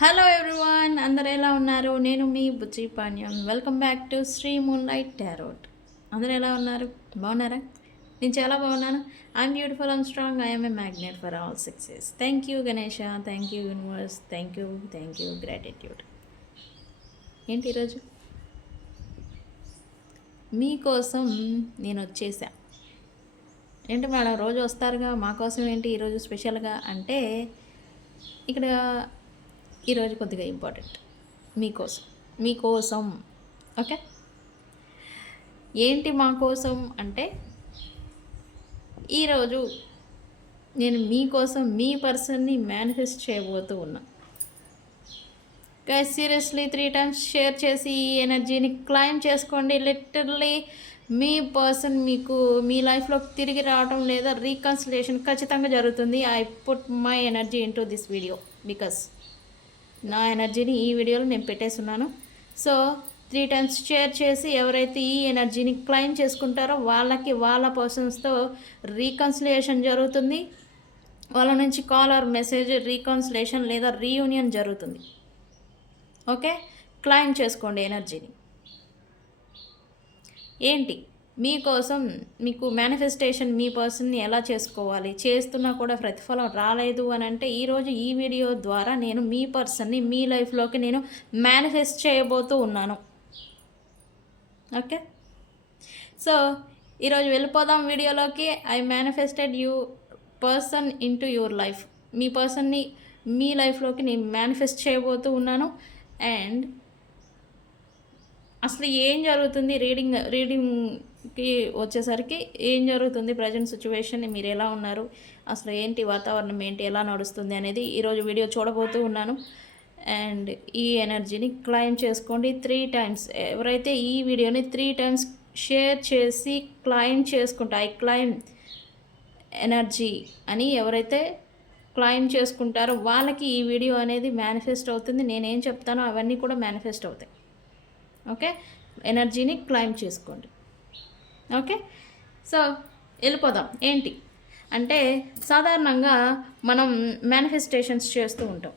Hello everyone అందరు ఎలా ఉన్నారు? నేను మీ Bujji Panyam welcome back to Sri moon light tarot అందరు ఎలా ఉన్నారు? బాగున్నారా? నేను చాలా బాగున్నాను. I'm beautiful and strong I'm a magnet for all success thank you Ganesha thank you universe thank you thank you gratitude ఏంటి ఈరోజు? మీకోసం నేను వచ్చేసా. ఏంటి మేడం రోజు వస్తారుగా? మా కోసం ఏంటి ఈరోజు స్పెషల్గా అంటే ఇక్కడ ఈరోజు కొద్దిగా ఇంపార్టెంట్. మీకోసం. మీకోసం. ఓకే? ఏంటి మా కోసం అంటే ఈరోజు నేను మీకోసం మీ పర్సన్ని మేనిఫెస్ట్ చేయబోతూ ఉన్నా. Guys seriously three times share చేసి ఈ ఎనర్జీని క్లైమ్ చేసుకోండి. లిటర్లీ మీ పర్సన్ మీకు మీ లైఫ్లోకి తిరిగి రావడం లేదా రీకన్సిలేషన్ ఖచ్చితంగా జరుగుతుంది. I put my energy into this video because నా ఎనర్జీని ఈ వీడియోలో నేను పెట్టేస్తున్నాను. సో త్రీ టైమ్స్ షేర్ చేసి ఎవరైతే ఈ ఎనర్జీని క్లైమ్ చేసుకుంటారో వాళ్ళకి వాళ్ళ పర్సన్స్తో రీకన్సిలియేషన్ జరుగుతుంది. వాళ్ళ నుంచి కాల్ ఆర్ మెసేజ్ రీకన్సిలేషన్ లేదా రీయూనియన్ జరుగుతుంది. ఓకే? క్లైమ్ చేసుకోండి ఎనర్జీని. ఏంటి? మీకోసం మీకు మేనిఫెస్టేషన్ మీ పర్సన్ని ఎలా చేసుకోవాలి? చేస్తున్నా కూడా ప్రతిఫలం రాలేదు అని అంటే ఈరోజు ఈ వీడియో ద్వారా నేను మీ పర్సన్ని మీ లైఫ్లోకి నేను మేనిఫెస్ట్ చేయబోతూ ఉన్నాను. ఓకే సో ఈరోజు వెళ్ళిపోదాం వీడియోలోకి I manifested you person into your life మీ పర్సన్ని మీ లైఫ్లోకి నేను మేనిఫెస్ట్ చేయబోతూ ఉన్నాను. అండ్ అసలు ఏం జరుగుతుంది? రీడింగ్ కి వచ్చేసరికి ఏం జరుగుతుంది? ప్రజెంట్ సిచ్యువేషన్ మీరు ఎలా ఉన్నారు? అసలు ఏంటి వాతావరణం? ఏంటి? ఎలా నడుస్తుంది? అనేది ఈరోజు వీడియో చూడబోతూ ఉన్నాను. అండ్ ఈ ఎనర్జీని క్లైమ్ చేసుకోండి త్రీ టైమ్స్. ఎవరైతే ఈ వీడియోని త్రీ టైమ్స్ షేర్ చేసి క్లైమ్ చేసుకుంటా ఐ క్లైమ్ ఎనర్జీ అని ఎవరైతే క్లైమ్ చేసుకుంటారో వాళ్ళకి ఈ వీడియో అనేది మేనిఫెస్ట్ అవుతుంది. నేనేం చెప్తానో అవన్నీ కూడా మేనిఫెస్ట్ అవుతాయి. ఓకే? ఎనర్జీని క్లైమ్ చేసుకోండి. ఓకే? సో వెళ్ళిపోదాం. ఏంటి? అంటే సాధారణంగా మనం మేనిఫెస్టేషన్స్ చేస్తూ ఉంటాం.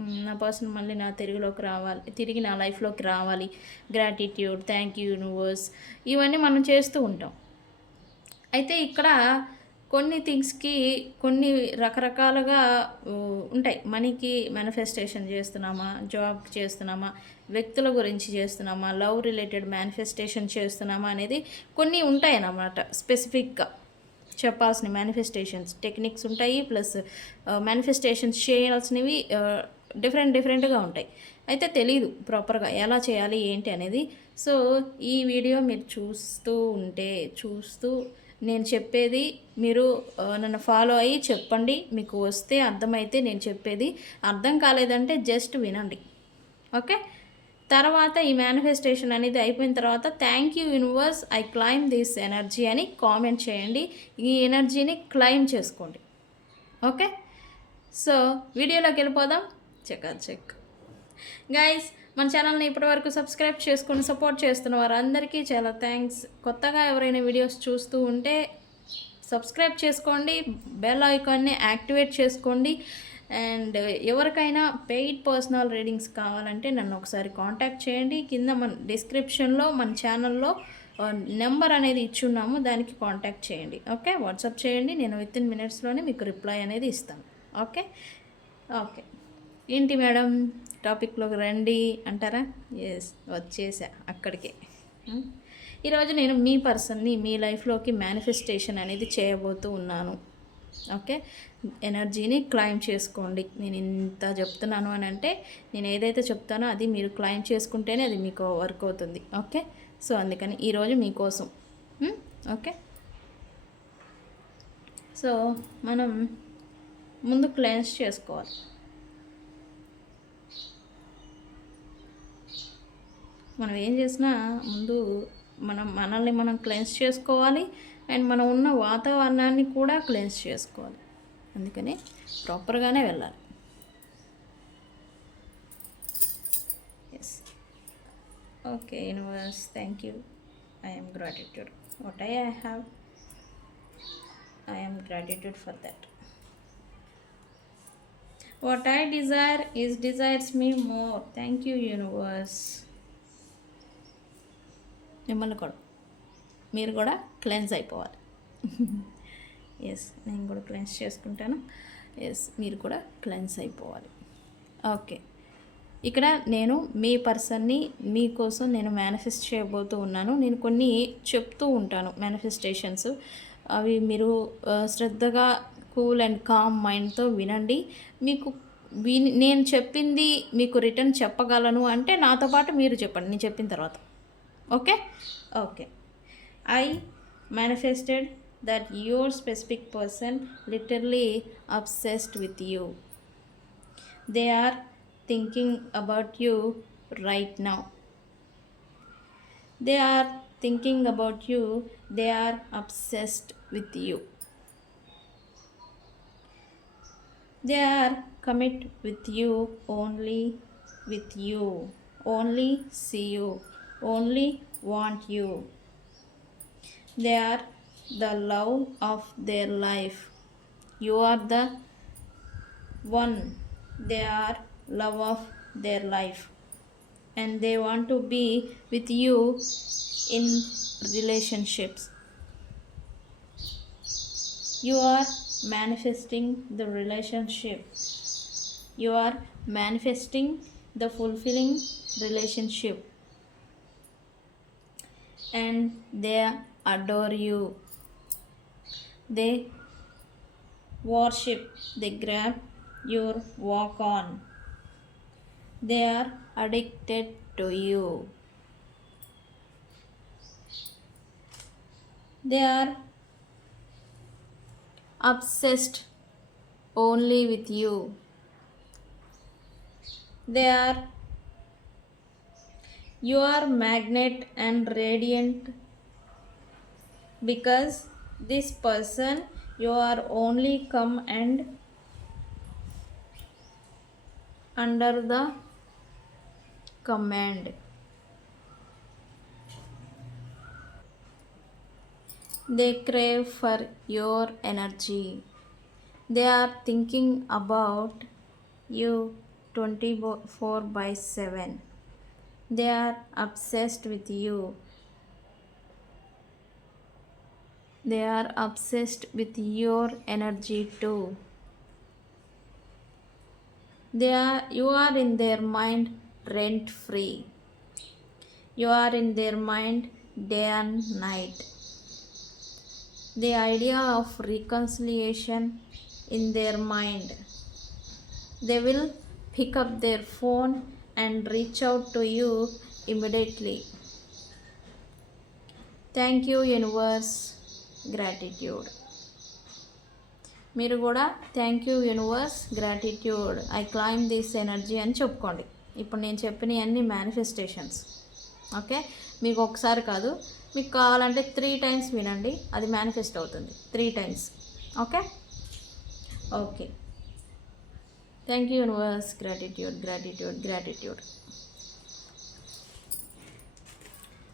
నా పర్సన్ మళ్ళీ నా తెలుగులోకి రావాలి తిరిగి నా లైఫ్లోకి రావాలి. గ్రాటిట్యూడ్ థ్యాంక్ యూ యూనివర్స్ ఇవన్నీ మనం చేస్తూ ఉంటాం. అయితే ఇక్కడ కొన్ని థింగ్స్కి కొన్ని రకరకాలుగా ఉంటాయి. మనీకి మేనిఫెస్టేషన్ చేస్తున్నామా జాబ్ చేస్తున్నామా వ్యక్తుల గురించి చేస్తున్నామా లవ్ రిలేటెడ్ మేనిఫెస్టేషన్ చేస్తున్నామా అనేది కొన్ని ఉంటాయి అన్నమాట స్పెసిఫిక్గా చెప్పాల్సిన మేనిఫెస్టేషన్స్ టెక్నిక్స్ ఉంటాయి. ప్లస్ మేనిఫెస్టేషన్స్ చేయాల్సినవి డిఫరెంట్ డిఫరెంట్గా ఉంటాయి. అయితే తెలియదు ప్రాపర్గా ఎలా చేయాలి ఏంటి అనేది. సో ఈ వీడియో మీరు చూస్తూ ఉంటే చూస్తూ నేను చెప్పేది మీరు నన్ను ఫాలో అయ్యి చెప్పండి. మీకు వస్తే అర్థమైతే నేను చెప్పేది. అర్థం కాలేదంటే జస్ట్ వినండి. ఓకే? తర్వాత ఈ మేనిఫెస్టేషన్ అనేది అయిపోయిన తర్వాత thank you universe I claim this energy అని కామెంట్ చేయండి. ఈ ఎనర్జీని క్లైమ్ చేసుకోండి. ఓకే? సో వీడియోలోకి వెళ్ళిపోదాం. చెక్ చెక్ గైస్ మన ఛానల్ని ఇప్పటివరకు సబ్స్క్రైబ్ చేసుకుని సపోర్ట్ చేస్తున్న వారందరికీ చాలా థ్యాంక్స్ కొత్తగా ఎవరైనా వీడియోస్ చూస్తూ ఉంటే సబ్స్క్రైబ్ చేసుకోండి బెల్ ఐకాన్ని యాక్టివేట్ చేసుకోండి. అండ్ ఎవరికైనా పెయిడ్ పర్సనల్ రీడింగ్స్ కావాలంటే నన్ను ఒకసారి కాంటాక్ట్ చేయండి. కింద మన డిస్క్రిప్షన్లో మన ఛానల్లో నెంబర్ అనేది ఇచ్చున్నాము దానికి కాంటాక్ట్ చేయండి. ఓకే వాట్సాప్ చేయండి. నేను విత్ ఇన్ మినిట్స్లోనే మీకు రిప్లై అనేది ఇస్తాను. ఓకే ఓకే ఏంటి మేడం టాపిక్లోకి రండి అంటారా? ఎస్ వచ్చేసా అక్కడికే. ఈరోజు నేను మీ పర్సన్ని మీ లైఫ్లోకి మేనిఫెస్టేషన్ అనేది చేయబోతూ ఉన్నాను. ఓకే? ఎనర్జీని క్లైమ్ చేసుకోండి. నేను ఇంత చెప్తున్నాను అని అంటే నేను ఏదైతే చెప్తానో అది మీరు క్లైమ్ చేసుకుంటేనే అది మీకు వర్క్ అవుతుంది. ఓకే? సో అందుకని ఈరోజు మీకోసం. ఓకే? సో మనం ముందు క్లెన్స్ చేసుకోవాలి. మనం ఏం చేసినా ముందు మనం మనల్ని మనం క్లెన్స్ చేసుకోవాలి అండ్ మనం ఉన్న వాతావరణాన్ని కూడా క్లెన్స్ చేసుకోవాలి. అందుకని ప్రాపర్గానే వెళ్ళాలి. Yes okay universe thank you I'm gratitude what I I have I'm gratitude for that what I desire is desires me more thank you universe మిమ్మల్ని కూడా. మీరు కూడా క్లెన్స్ అయిపోవాలి. ఎస్ నేను కూడా క్లెన్స్ చేసుకుంటాను. ఎస్ మీరు కూడా క్లెన్స్ అయిపోవాలి. ఓకే ఇక్కడ నేను మీ పర్సన్ని మీకోసం నేను మేనిఫెస్ట్ చేయబోతూ ఉన్నాను. నేను కొన్ని చెప్తూ ఉంటాను మేనిఫెస్టేషన్స్ అవి మీరు శ్రద్ధగా కూల్ అండ్ కామ్ మైండ్తో వినండి. మీకు విని నేను చెప్పింది మీకు రిటర్న్ చెప్పగలను అంటే నాతో పాటు మీరు చెప్పండి. నేను చెప్పిన తర్వాత. okay? Okay. I manifested that your specific person literally obsessed with you. They are thinking about you right now. They are thinking about you. They are obsessed with you. They are commit with you only with you only see you only want you. They are the love of their life. You are the one. They are love of their life. And they want to be with you in relationships. You are manifesting the relationship. You are manifesting the fulfilling relationship and they adore you. They worship. They grab your walk on. They are addicted to you. They are obsessed only with you. They are you are magnet and radiant because this person you are only come and under the command They crave for your energy. They are thinking about you 24 by 7. They are obsessed with you. They are obsessed with your energy too. They are you are in their mind rent free. You are in their mind day and night the idea of reconciliation in their mind. They will pick up their phone and reach out to you immediately. Thank you universe gratitude మీరు కూడా thank you universe gratitude I claim this energy అని చెప్పుకోండి. ఇప్పుడు నేను చెప్పిన అన్ని manifestations okay మీకు ఒకసారి కాదు. మీకు కావాలంటే త్రీ టైమ్స్ వినండి. అది మేనిఫెస్ట్ అవుతుంది. Three times okay okay thank you universe gratitude gratitude gratitude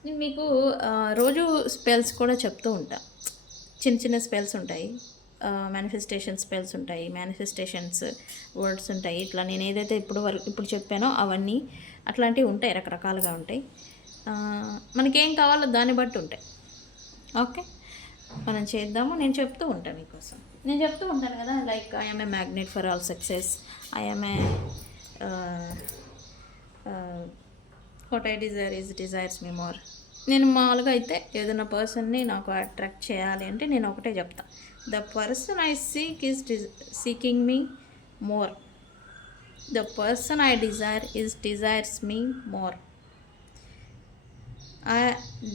నేను మీకు రోజు స్పెల్స్ కూడా చెప్తూ ఉంటా. చిన్న చిన్న స్పెల్స్ ఉంటాయి. మేనిఫెస్టేషన్ స్పెల్స్ ఉంటాయి. మేనిఫెస్టేషన్స్ వర్డ్స్ ఉంటాయి. ఇట్లా నేను ఏదైతే ఇప్పుడు వరకు ఇప్పుడు చెప్పానో అవన్నీ అట్లాంటివి ఉంటాయి రకరకాలుగా ఉంటాయి. మనకేం కావాలో దాన్ని బట్టి ఉంటాయి. ఓకే? మనం చేద్దాము. నేను చెప్తూ ఉంటాను మీకోసం. నేను చెప్తూ ఉంటాను కదా like I'm a magnet for all success I'm a what I desire is desires me more నేను మామూలుగా అయితే ఏదైనా పర్సన్ని నాకు అట్రాక్ట్ చేయాలి అంటే నేను ఒకటే చెప్తా. The person I seek is seeking me more the person I desire is desires me more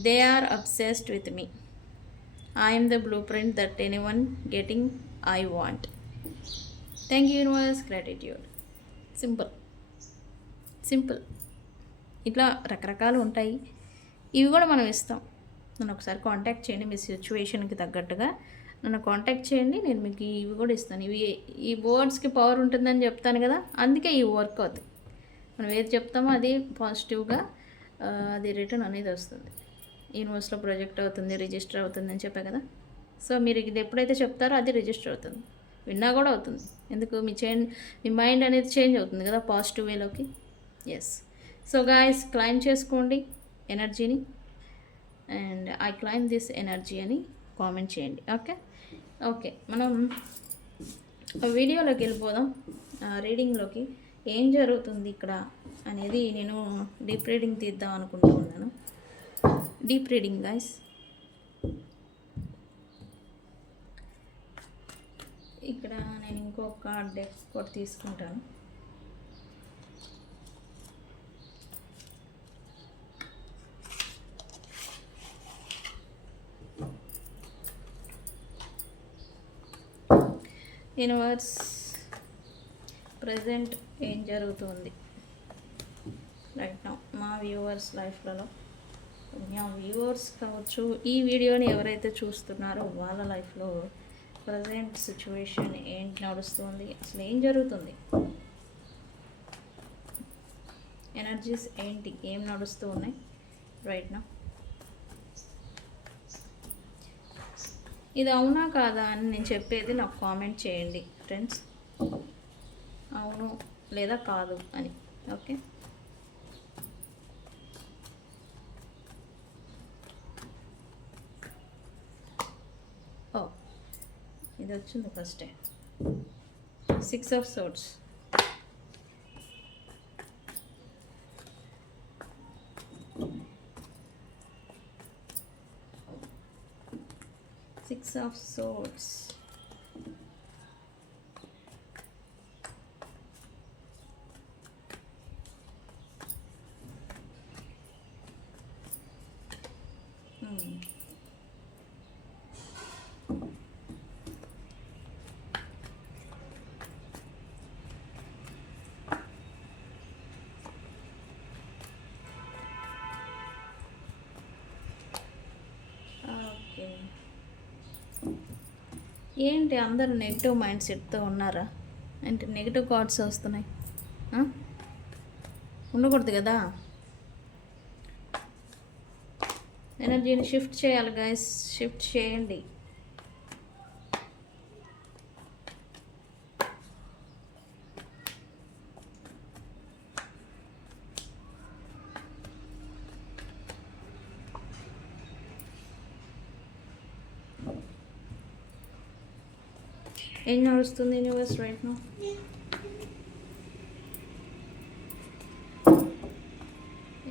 they are obsessed with me I'm the blueprint that any one getting I want thank you universe gratitude simple simple ఇట్లా రకరకాలు ఉంటాయి. ఇవి కూడా మనం ఇస్తాం. నన్ను ఒకసారి contact చేయండి. మీ సిచ్యువేషన్కి తగ్గట్టుగా నన్ను కాంటాక్ట్ చేయండి. నేను మీకు ఇవి కూడా ఇస్తాను. ఇవి ఈ వర్డ్స్కి పవర్ ఉంటుందని చెప్తాను కదా? అందుకే ఈ వర్క్ అవుతుంది మనం ఏది చెప్తామో అది పాజిటివ్గా అది రిటర్న్ అనేది వస్తుంది. యూనివర్స్లో ప్రొజెక్ట్ అవుతుంది రిజిస్టర్ అవుతుంది అని చెప్పా కదా. సో మీరు ఇది ఎప్పుడైతే చెప్తారో అది రిజిస్టర్ అవుతుంది. విన్నా కూడా అవుతుంది. ఎందుకు? మీ చేంజ్ మీ మైండ్ అనేది చేంజ్ అవుతుంది కదా పాజిటివ్ వేలోకి. ఎస్ సో గాయస్ క్లైమ్ చేసుకోండి ఎనర్జీని. And I claim this energy అని కామెంట్ చేయండి. ఓకే ఓకే మనం వీడియోలోకి వెళ్ళిపోదాం. రీడింగ్లోకి ఏం జరుగుతుంది ఇక్కడ అనేది నేను డీప్ రీడింగ్ తీద్దాం అనుకుంటున్నాను డీప్ రీడింగ్ గాయస్ ఇక్కడ నేను ఇంకొక కార్డ్ డెక్ కూడా తీసుకుంటాను. యూనివర్స్ ప్రజెంట్ ఏం జరుగుతుంది? రైట్ నా మా వ్యూవర్స్ లైఫ్లలో నా వ్యూవర్స్ కావచ్చు ఈ వీడియోని ఎవరైతే చూస్తున్నారో వాళ్ళ లైఫ్లో ప్రజెంట్ సిచ్యువేషన్ ఏంటి నడుస్తుంది అసలు ఏం జరుగుతుంది? ఎనర్జీస్ ఏంటి ఏం నడుస్తూ ఉన్నాయి రైట్ నా ఇది అవునా కాదా అని నేను చెప్పేది నాకు కామెంట్ చేయండి ఫ్రెండ్స్ అవును లేదా కాదు అని ఓకే ఇది వచ్చింది first six of swords six of swords okay ఏంటి అందరు నెగిటివ్ మైండ్ సెట్తో ఉన్నారా? ఏంటి నెగిటివ్ థాట్స్ వస్తున్నాయి. ఉండకూడదు కదా? ఎనర్జీని షిఫ్ట్ చేయాలి గైస్ షిఫ్ట్ చేయండి. ఏం నడుస్తుంది యూనివర్స్ రైట్ నో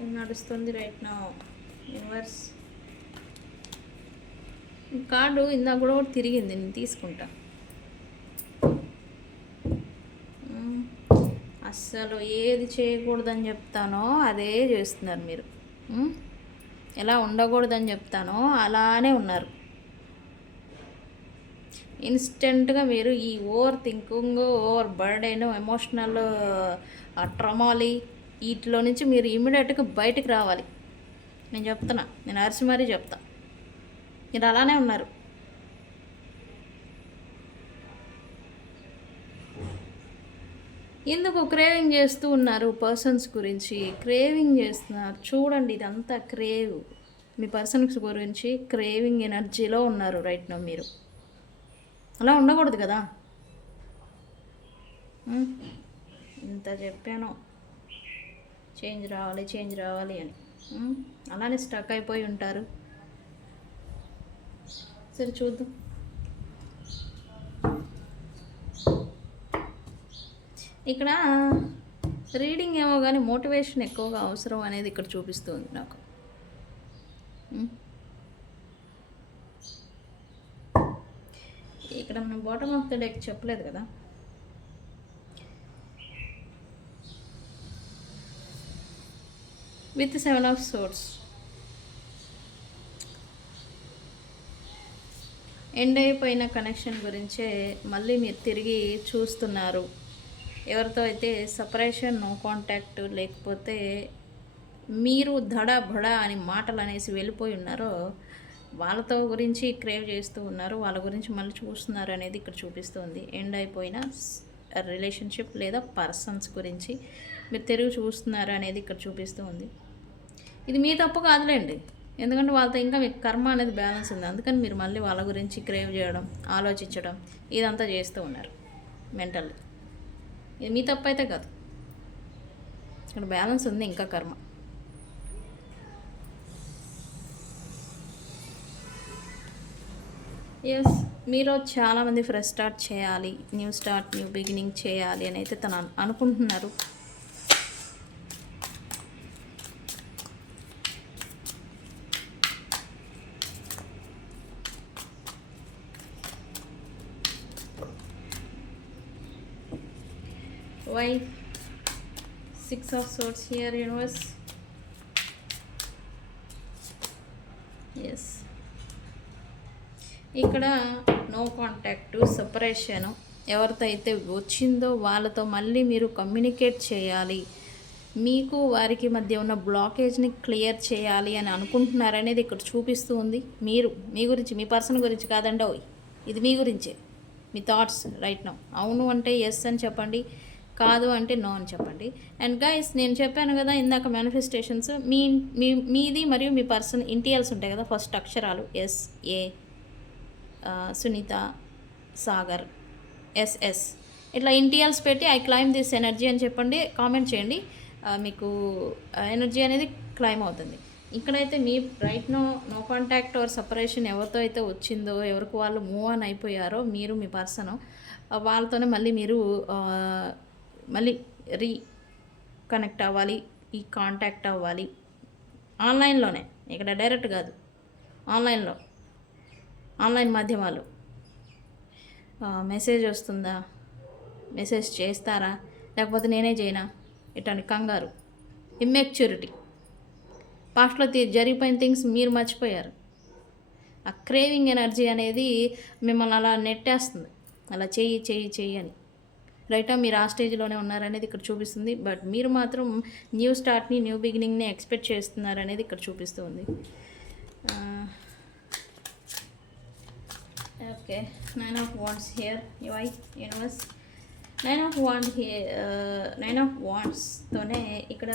ఏం నడుస్తుంది రైట్ నో యూనివర్స్ కార్డు ఇందాక కూడా ఒకటి తిరిగింది నేను తీసుకుంటా అస్సలు ఏది చేయకూడదని చెప్తానో అదే చేస్తున్నారు మీరు ఎలా ఉండకూడదని చెప్తానో అలానే ఉన్నారు ఇన్స్టెంట్గా మీరు ఈ over thinking over burden emotional ట్రమాలి వీటిలో నుంచి మీరు ఇమీడియట్గా బయటకు రావాలి. నేను చెప్తున్నా నేను అరిసి మరీ చెప్తా. మీరు అలానే ఉన్నారు. ఎందుకు క్రేవింగ్ చేస్తూ ఉన్నారు పర్సన్స్ గురించి? క్రేవింగ్ చేస్తున్నారు. చూడండి ఇదంతా క్రేవ్. మీ పర్సన్స్ గురించి క్రేవింగ్ ఎనర్జీలో ఉన్నారు రైట్ నో మీరు. అలా ఉండకూడదు కదా. ఇంత చెప్పాను. చేంజ్ రావాలి చేంజ్ రావాలి అని. అలానే స్టక్ అయిపోయి ఉంటారు. సరే చూద్దాం. ఇక్కడ రీడింగ్ ఏమో కానీ మోటివేషన్ ఎక్కువగా అవసరం అనేది ఇక్కడ చూపిస్తుంది నాకు. ఇక్కడ మనం బాటమ్ ఆఫ్ ద డెక్ చెప్పలేదు కదా. With seven of swords end అయిపోయిన కనెక్షన్ గురించే మళ్ళీ మీరు తిరిగి చూస్తున్నారు. ఎవరితో అయితే సపరేషన్ నో కాంటాక్ట్ లేకపోతే మీరు ధడ భడ అని మాటలు అనేసి వెళ్ళిపోయి ఉన్నారో వాళ్ళతో గురించి క్రేవ్ చేస్తూ ఉన్నారు వాళ్ళ గురించి మళ్ళీ చూస్తున్నారు అనేది ఇక్కడ చూపిస్తుంది. ఎండ్ అయిపోయిన రిలేషన్షిప్ లేదా పర్సన్స్ గురించి మీరు తిరిగి చూస్తున్నారు అనేది ఇక్కడ చూపిస్తూ ఉంది ఇది మీ తప్పు కాదులేండి. ఎందుకంటే వాళ్ళతో ఇంకా మీకు కర్మ అనేది బ్యాలెన్స్ ఉంది. అందుకని మీరు మళ్ళీ వాళ్ళ గురించి క్రేవ్ చేయడం ఆలోచించడం ఇదంతా చేస్తూ ఉన్నారు మెంటల్లీ. ఇది మీ తప్పు అయితే కాదు. ఇక్కడ బ్యాలెన్స్ ఉంది ఇంకా కర్మ. ఎస్ మీరు చాలామంది ఫ్రెష్ స్టార్ట్ చేయాలి న్యూ స్టార్ట్ న్యూ బిగినింగ్ చేయాలి అని అయితే తను అనుకుంటున్నారు. Why six of swords here universe yes ఇక్కడ నో కాంటాక్ట్ సపరేషన్ ఎవరితో అయితే వచ్చిందో వాళ్ళతో మళ్ళీ మీరు కమ్యూనికేట్ చేయాలి. మీకు వారికి మధ్య ఉన్న బ్లాకేజ్ని క్లియర్ చేయాలి అని అనుకుంటున్నారనేది ఇక్కడ చూపిస్తూ ఉంది. మీరు మీ గురించి మీ పర్సన్ గురించి కాదండి ఓయ్ ఇది మీ గురించే. మీ థాట్స్ రైట్ నౌ అవును అంటే ఎస్ అని చెప్పండి కాదు అంటే నో అని చెప్పండి. అండ్ గైస్ నేను చెప్పాను కదా ఇందాక మేనిఫెస్టేషన్స్ మీ మీది మరియు మీ పర్సన్ ఇంటీరియల్స్ ఉంటాయి కదా ఫస్ట్ అక్షరాలు S A Sunitha Sagar SS. ఇట్లా ఇంటియల్స్ పెట్టి ఐ క్లైమ్ దిస్ ఎనర్జీ అని చెప్పండి కామెంట్ చేయండి. మీకు ఎనర్జీ అనేది క్లైమ్ అవుతుంది. ఇక్కడైతే మీ right no no contact or separation ఎవరితో అయితే వచ్చిందో ఎవరికి వాళ్ళు మూవ్ ఆన్ అయిపోయారో మీరు మీ పర్సన్ వాళ్ళతోనే మళ్ళీ మీరు మళ్ళీ రీ కనెక్ట్ అవ్వాలి ఈ కాంటాక్ట్ అవ్వాలి. ఆన్లైన్లోనే ఇక్కడ డైరెక్ట్ కాదు ఆన్లైన్లో. ఆన్లైన్ మాధ్యమాలు. మెసేజ్ వస్తుందా? మెసేజ్ చేస్తారా? లేకపోతే నేనే చేయనా? ఇట్లాంటి కంగారు. ఇమ్మెచ్యూరిటీ పాస్ట్లో జరిగిపోయిన థింగ్స్ మీరు మర్చిపోయారు. ఆ క్రేవింగ్ ఎనర్జీ అనేది మిమ్మల్ని అలా నెట్టేస్తుంది. అలా చెయ్యి చెయ్యి చెయ్యి అని. రైటా మీరు ఆ స్టేజ్లోనే ఉన్నారనేది ఇక్కడ చూపిస్తుంది. బట్ మీరు మాత్రం న్యూ స్టార్ట్ని న్యూ బిగినింగ్ని ఎక్స్పెక్ట్ చేస్తున్నారనేది ఇక్కడ చూపిస్తుంది ఆ, okay nine of wands here UI universe nine of wand here nine of వాండ్స్తోనే ఇక్కడ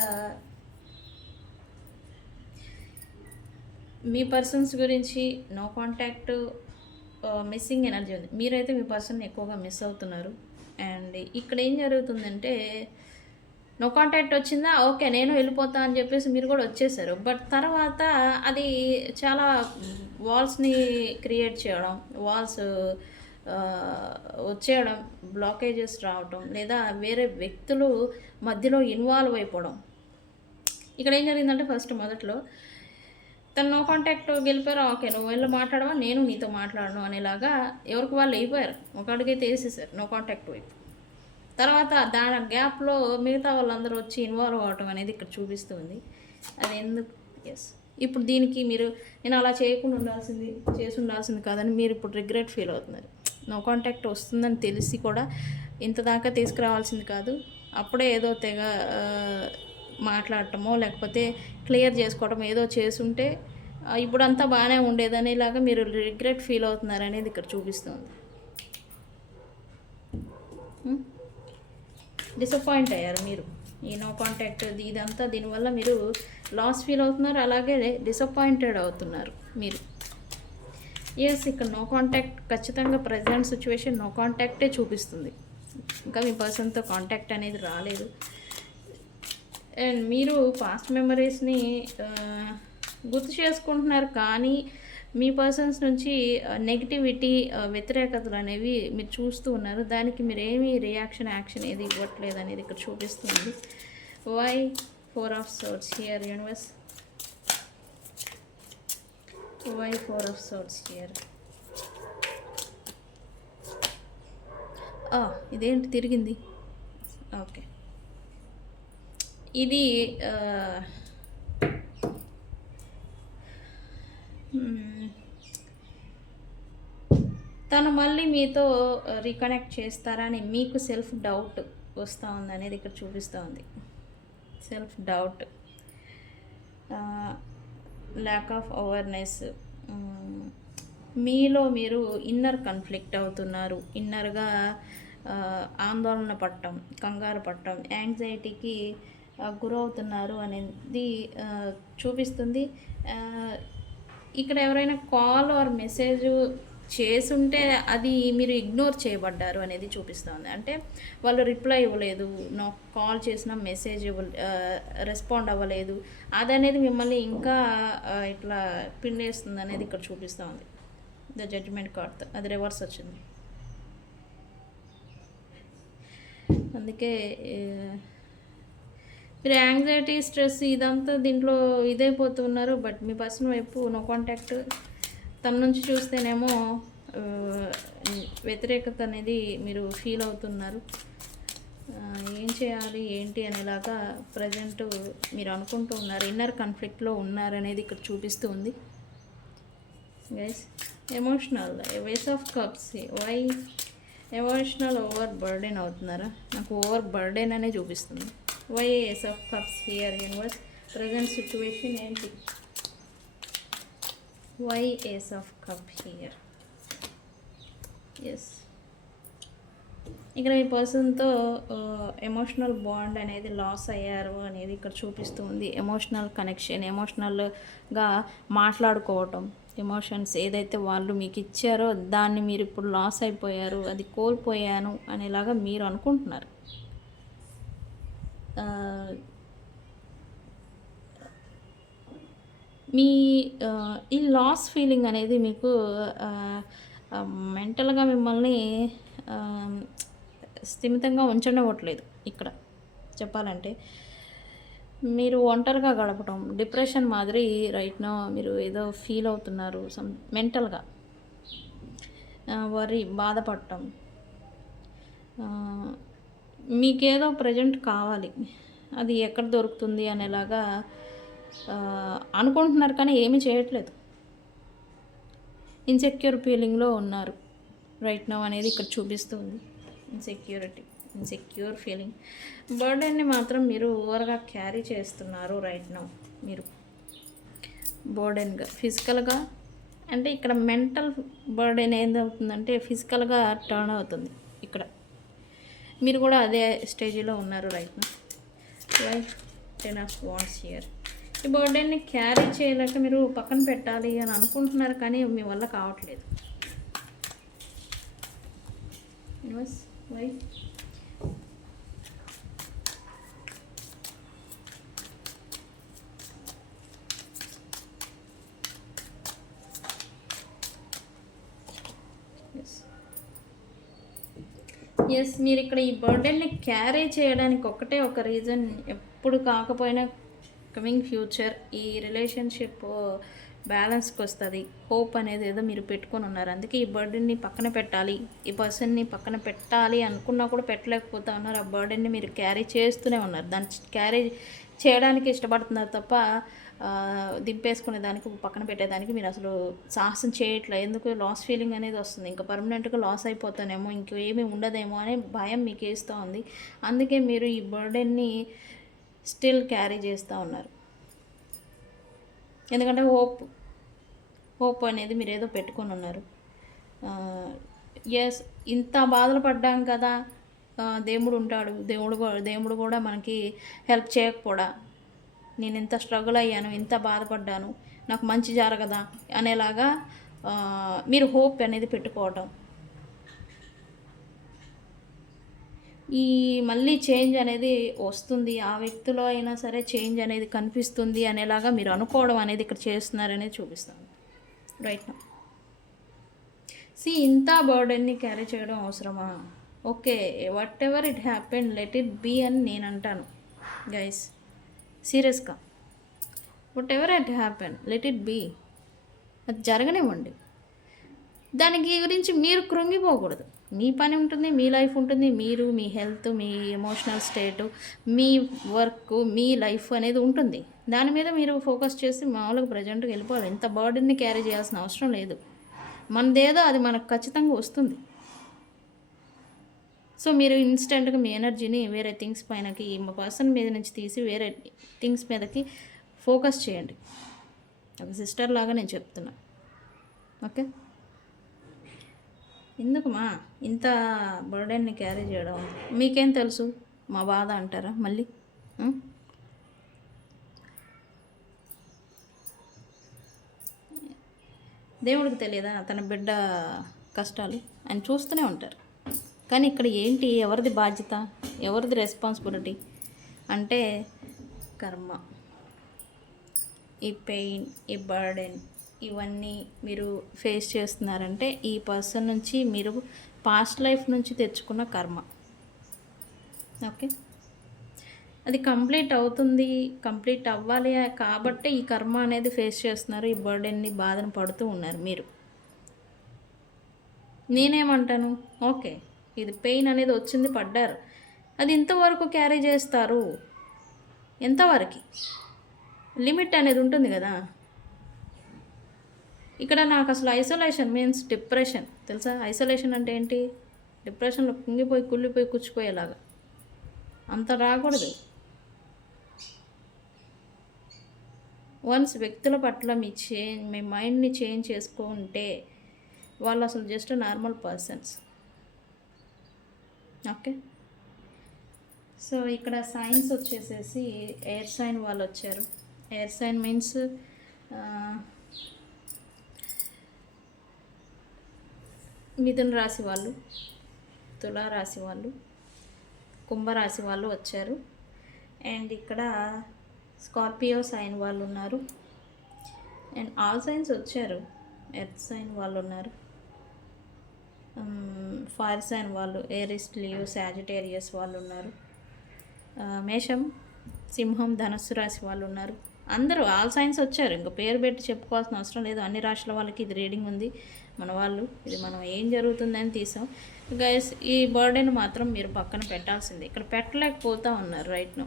మీ పర్సన్స్ గురించి నో కాంటాక్ట్ మిస్సింగ్ ఎనర్జీ ఉంది. మీరైతే మీ పర్సన్ ఎక్కువగా మిస్ అవుతున్నారు. అండ్ ఇక్కడ ఏం జరుగుతుందంటే నో కాంటాక్ట్ వచ్చిందా? ఓకే నేను వెళ్ళిపోతా అని చెప్పేసి మీరు కూడా వచ్చేసారు. బట్ తర్వాత అది చాలా వాల్స్ని క్రియేట్ చేయడం వాల్స్ వచ్చేయడం బ్లాకేజెస్ రావటం లేదా వేరే వ్యక్తులు మధ్యలో ఇన్వాల్వ్ అయిపోవడం. ఇక్కడ ఏం జరిగిందంటే ఫస్ట్ మొదట్లో తను నో కాంటాక్ట్ గెలిపారు ఓకే నువ్వు వెళ్ళి మాట్లాడవా? నేను నీతో మాట్లాడను అనేలాగా ఎవరికి వాళ్ళు అయిపోయారు. ఒక అడుగైతే వేసేసారు నో కాంటాక్ట్ వైపు. తర్వాత దాని గ్యాప్లో మిగతా వాళ్ళందరూ వచ్చి ఇన్వాల్వ్ అవ్వటం అనేది ఇక్కడ చూపిస్తుంది అది ఎందుకు? ఎస్ ఇప్పుడు దీనికి మీరు నేను అలా చేయకుండా ఉండాల్సింది చేసి ఉండాల్సింది కాదని మీరు ఇప్పుడు రిగ్రెట్ ఫీల్ అవుతున్నారు. నో కాంటాక్ట్ వస్తుందని తెలిసి కూడా ఇంత దాకా తీసుకురావాల్సింది కాదు. అప్పుడే ఏదో తెగ మాట్లాడటమో లేకపోతే క్లియర్ చేసుకోవటం ఏదో చేసుంటే ఇప్పుడు ఇప్పుడంతా బాగానే ఉండేదనేలాగా మీరు రిగ్రెట్ ఫీల్ అవుతున్నారు అనేది ఇక్కడ చూపిస్తుంది hmm? డిసప్పాయింట్ అయ్యారు మీరు. ఈ నో కాంటాక్ట్ ఇదంతా దీనివల్ల మీరు లాస్ ఫీల్ అవుతున్నారు అలాగే డిసప్పాయింటెడ్ అవుతున్నారు మీరు. ఎస్ ఇక్కడ నో కాంటాక్ట్ ఖచ్చితంగా ప్రజెంట్ సిచ్యువేషన్ నో కాంటాక్టే చూపిస్తుంది. ఇంకా మీ పర్సన్తో కాంటాక్ట్ అనేది రాలేదు. అండ్ మీరు పాస్ట్ మెమరీస్ని గుర్తు చేసుకుంటున్నారు కానీ మీ పర్సన్స్ నుంచి నెగిటివిటీ వ్యతిరేకతలు అనేవి మీరు చూస్తూ ఉన్నారు. దానికి మీరు ఏమి రియాక్షన్ యాక్షన్ ఏది ఇవ్వట్లేదు అనేది ఇక్కడ చూపిస్తుంది. Why four of swords here universe why four of swords here ఇదేంటి తిరిగింది? ఓకే ఇది ఆ, మ్మ్. తను మళ్ళీ మీతో రీకనెక్ట్ చేస్తారా అని మీకు సెల్ఫ్ డౌట్ వస్తూ ఉంది అనేది ఇక్కడ చూపిస్తూ ఉంది. Self doubt lack of awareness మీలో మీరు ఇన్నర్ కన్ఫ్లిక్ట్ అవుతున్నారు. ఇన్నర్గా ఆందోళన పట్టం కంగారు పట్టం యాంగ్జైటీకి గురవుతున్నారు అనేది చూపిస్తుంది. ఇక్కడ ఎవరైనా కాల్ ఆర్ మెసేజ్ చేసుంటే అది మీరు ఇగ్నోర్ చేయబడ్డారు అనేది చూపిస్తుంది. అంటే వాళ్ళు రిప్లై ఇవ్వలేదు నాకు కాల్ చేసిన మెసేజ్ ఇవ్వ రెస్పాండ్ అవ్వలేదు. అది అనేది మిమ్మల్ని ఇంకా ఇట్లా పిండేస్తుంది అనేది ఇక్కడ చూపిస్తూ ఉంది ద జడ్జిమెంట్ కార్డ్ అది రివర్స్ వచ్చింది. అందుకే మీరు యాంగ్జైటీ స్ట్రెస్ ఇదంతా దీంట్లో ఇదైపోతున్నారు బట్ మీ పర్సన్ వైపు నో కాంటాక్ట్ తమ నుంచి చూస్తేనేమో వ్యతిరేకత అనేది మీరు ఫీల్ అవుతున్నారు. ఏం చేయాలి ఏంటి అనేలాగా ప్రజెంట్ మీరు అనుకుంటూ ఉన్నారు. ఇన్నర్ కాన్ఫ్లిక్ట్లో ఉన్నారు అనేది ఇక్కడ చూపిస్తూ ఉంది. Guys emotional ways of cups why emotional over burden అవుతున్నారా? నాకు ఓవర్ బర్డెన్ అనే చూపిస్తుంది. Why ace of cups here universe present situation ఏంటి? Why ace of cup here? Yes ఇక్కడ మీ పర్సన్తో ఎమోషనల్ బాండ్ అనేది లాస్ అయ్యారు అనేది ఇక్కడ చూపిస్తుంది ఎమోషనల్ కనెక్షన్ ఎమోషనల్గా మాట్లాడుకోవటం ఎమోషన్స్ ఏదైతే వాళ్ళు మీకు ఇచ్చారో దాన్ని మీరు ఇప్పుడు లాస్ అయిపోయారు అది కోల్పోయాను అనేలాగా మీరు అనుకుంటున్నారు. Uh, మీ ఈ లాస్ ఫీలింగ్ అనేది మీకు మెంటల్గా మిమ్మల్ని స్థిమితంగా ఉంచనివ్వట్లేదు ఇక్కడ. చెప్పాలంటే మీరు ఒంటరిగా గడపటం డిప్రెషన్ మాదిరి రైట్నో మీరు ఏదో ఫీల్ అవుతున్నారు సమ్ మెంటల్గా వరి బాధపడటం. మీకేదో ప్రజెంట్ కావాలి. అది ఎక్కడ దొరుకుతుంది అనేలాగా అనుకుంటున్నారు కానీ ఏమీ చేయట్లేదు. ఇన్సెక్యూర్ ఫీలింగ్లో ఉన్నారు. రైట్ నౌ అనేది ఇక్కడ చూపిస్తుంది. ఇన్సెక్యూరిటీ ఇన్సెక్యూర్ ఫీలింగ్ బర్డెన్ని మాత్రం మీరు ఓవర్గా క్యారీ చేస్తున్నారు రైట్ నౌ మీరు బర్డెన్గా ఫిజికల్గా అంటే ఇక్కడ మెంటల్ బర్డెన్ ఏందవుతుందంటే ఫిజికల్గా టర్న్ అవుతుంది ఇక్కడ. మీరు కూడా అదే స్టేజ్లో ఉన్నారు right now right ten of wands here ఈ బర్త్డేని క్యారీ చేయలేక మీరు పక్కన పెట్టాలి అని అనుకుంటున్నారు కానీ మీ వల్ల కావట్లేదు Yes, why? ఎస్ మీరు ఇక్కడ ఈ బర్డెన్ని క్యారీ చేయడానికి ఒకటే ఒక రీజన్ ఎప్పుడు కాకపోయినా కమింగ్ ఫ్యూచర్ ఈ రిలేషన్షిప్ బ్యాలెన్స్కి వస్తుంది. హోప్ అనేది ఏదో మీరు పెట్టుకొని ఉన్నారు. అందుకే ఈ బర్డెన్ని పక్కన పెట్టాలి. ఈ పర్సన్ని పక్కన పెట్టాలి అనుకున్నా కూడా పెట్టలేకపోతా ఉన్నారు. ఆ బర్డెన్ని మీరు క్యారీ చేస్తూనే ఉన్నారు. దాన్ని క్యారీ చేయడానికి ఇష్టపడుతున్నారు తప్ప దింపేసుకునే దానికి పక్కన పెట్టేదానికి మీరు అసలు సాహసం చేయట్లే. ఎందుకు? లాస్ ఫీలింగ్ అనేది వస్తుంది. ఇంకా పర్మనెంట్గా లాస్ అయిపోతానేమో ఇంకేమీ ఉండదేమో అనే భయం మీకు వేస్తూ ఉంది అందుకే మీరు ఈ బర్డెన్ని స్టిల్ క్యారీ చేస్తూ ఉన్నారు. ఎందుకంటే హోప్ హోప్ అనేది మీరు ఏదో పెట్టుకొని ఉన్నారు. ఎస్ ఇంత బాధలు పడ్డాం కదా దేవుడు ఉంటాడు. దేవుడు దేవుడు కూడా మనకి హెల్ప్ చేయకపోడా? నేను ఇంత స్ట్రగుల్ అయ్యాను ఇంత బాధపడ్డాను నాకు మంచి జరగదా అనేలాగా మీరు హోప్ అనేది పెట్టుకోవటం. ఈ మళ్ళీ చేంజ్ అనేది వస్తుంది. ఆ వ్యక్తిలో అయినా సరే చేంజ్ అనేది కనిపిస్తుంది అనేలాగా మీరు అనుకోవడం అనేది ఇక్కడ చేస్తున్నారనేది చూపిస్తాను రైట్ సి ఇంత బర్డెన్ని క్యారీ చేయడం అవసరమా? Okay whatever it happen let it be అని నేను అంటాను. గైస్ సీరియస్గా whatever it happen let it be అది జరగనివ్వండి. దానికి గురించి మీరు కృంగిపోకూడదు. మీ పని ఉంటుంది మీ లైఫ్ ఉంటుంది మీరు మీ హెల్త్ మీ ఎమోషనల్ స్టేటు మీ వర్క్ మీ లైఫ్ అనేది ఉంటుంది. దాని మీద మీరు ఫోకస్ చేసి మామూలుగా ప్రజెంట్కి వెళ్ళిపోవాలి. ఎంత బర్డెన్ని క్యారీ చేయాల్సిన అవసరం లేదు. మనదేదో అది మనకు ఖచ్చితంగా వస్తుంది. సో మీరు ఇన్స్టెంట్గా మీ ఎనర్జీని వేరే థింగ్స్ పైనకి మా పర్సన్ మీద నుంచి తీసి వేరే థింగ్స్ మీదకి ఫోకస్ చేయండి. ఒక సిస్టర్ లాగా నేను చెప్తున్నా. ఓకే? ఎందుకుమా? ఇంత బర్డెన్ని క్యారీ చేయడం? మీకేం తెలుసు? మా బాధ అంటారా మళ్ళీ? దేవుడికి తెలియదా తన బిడ్డ కష్టాలు? ఆయన చూస్తూనే ఉంటారు. కానీ ఇక్కడ ఏంటి? ఎవరిది బాధ్యత? ఎవరిది రెస్పాన్సిబిలిటీ అంటే కర్మ. ఈ పెయిన్ ఈ బర్డెన్ ఇవన్నీ మీరు ఫేస్ చేస్తున్నారంటే ఈ పర్సన్ నుంచి మీరు పాస్ట్ లైఫ్ నుంచి తెచ్చుకున్న కర్మ. ఓకే అది కంప్లీట్ అవుతుంది కంప్లీట్ అవ్వాలి కాబట్టి ఈ కర్మ అనేది ఫేస్ చేస్తున్నారు ఈ బర్డెన్ని బాధను పడుతూ ఉన్నారు మీరు. నేనేమంటాను? ఓకే ఇది పెయిన్ అనేది వచ్చింది పడ్డారు. అది ఇంతవరకు క్యారీ చేస్తారు. ఎంతవరకు? లిమిట్ అనేది ఉంటుంది కదా. ఇక్కడ నాకు అసలు ఐసోలేషన్ మీన్స్ డిప్రెషన్ తెలుసా? ఐసోలేషన్ అంటే ఏంటి? డిప్రెషన్లో కుంగిపోయి కుళ్ళిపోయి కూర్చిపోయేలాగా. అంత రాకూడదు. వన్స్ వ్యక్తుల పట్ల మీ చేంజ్ మీ మైండ్ని చేంజ్ చేసుకుంటే వాళ్ళు అసలు just normal persons okay so ఇక్కడ సైన్స్ వచ్చేసేసి ఎయిర్ సైన్ వాళ్ళు వచ్చారు. ఎయిర్ సైన్ మీన్స్ మిథున రాశి వాళ్ళు తులా రాశి వాళ్ళు కుంభరాశి వాళ్ళు వచ్చారు. అండ్ ఇక్కడ స్కార్పియో సైన్ వాళ్ళు ఉన్నారు. అండ్ ఆల్ సైన్స్ వచ్చారు. ఎర్త్ సైన్ వాళ్ళు ఉన్నారు. ఫైర్ సైన్ వాళ్ళు ఏరిస్ట్ లియో సాజిటేరియస్ వాళ్ళు ఉన్నారు. మేషం సింహం ధనస్సు రాశి వాళ్ళు ఉన్నారు. అందరూ ఆల్ సైన్స్ వచ్చారు. ఇంకా పేరు పెట్టి చెప్పుకోవాల్సిన అవసరం లేదు. అన్ని రాష్ట్రాల వాళ్ళకి ఇది రీడింగ్ ఉంది. మన వాళ్ళు ఇది మనం ఏం జరుగుతుందని తీసాం. గైస్ ఈ బర్త్డేని మాత్రం మీరు పక్కన పెట్టాల్సింది. ఇక్కడ పెట్టలేకపోతూ ఉన్నారు రైట్ను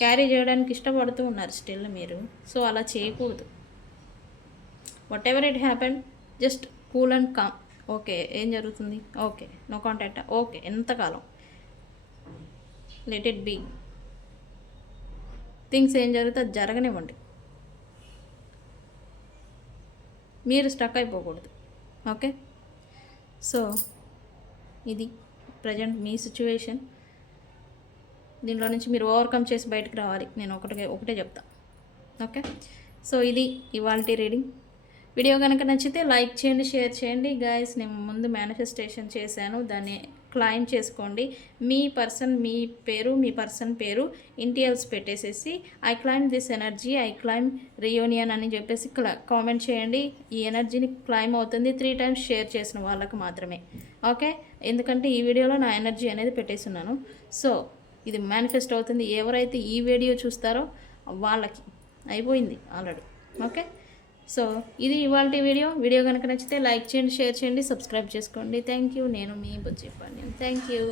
క్యారీ చేయడానికి ఇష్టపడుతూ ఉన్నారు స్టిల్ మీరు. సో అలా చేయకూడదు. Whatever it happen just cool and calm okay ఏం జరుగుతుంది? ఓకే నో కాంటాక్ట్ ఓకే ఎంతకాలం లెట్ ఇట్ బీ థింగ్స్ ఏం జరిగితే అది జరగనివ్వండి. మీరు స్టక్ అయిపోకూడదు. ఓకే? సో ఇది ప్రజెంట్ మీ సిచ్యువేషన్. దీంట్లో నుంచి మీరు ఓవర్కమ్ చేసి బయటకు రావాలి. నేను ఒకటే ఒకటే చెప్తా. ఓకే? సో ఇది ఇవాల్టీ రీడింగ్. వీడియో కనుక నచ్చితే లైక్ చేయండి షేర్ చేయండి. గాయస్ నేను ముందు మేనిఫెస్టేషన్ చేశాను. దాన్ని క్లైమ్ చేసుకోండి. మీ పర్సన్ మీ పేరు మీ పర్సన్ పేరు ఇంటియల్స్ పెట్టేసేసి I claim this energy I claim reunion అని చెప్పేసి కామెంట్ చేయండి. ఈ ఎనర్జీని క్లైమ్ అవుతుంది త్రీ టైమ్స్ షేర్ చేసిన వాళ్ళకు మాత్రమే. ఓకే? ఎందుకంటే ఈ వీడియోలో నా ఎనర్జీ అనేది పెట్టేస్తున్నాను సో ఇది మేనిఫెస్ట్ అవుతుంది. ఎవరైతే ఈ వీడియో చూస్తారో వాళ్ళకి. అయిపోయింది ఆల్రెడీ. ఓకే? సో ఇది ఇవాళ వీడియో. వీడియో కనుక నచ్చితే లైక్ చేయండి షేర్ చేయండి సబ్స్క్రైబ్ చేసుకోండి. Thank you. నేను మీ బుజ్జి థ్యాంక్ యూ.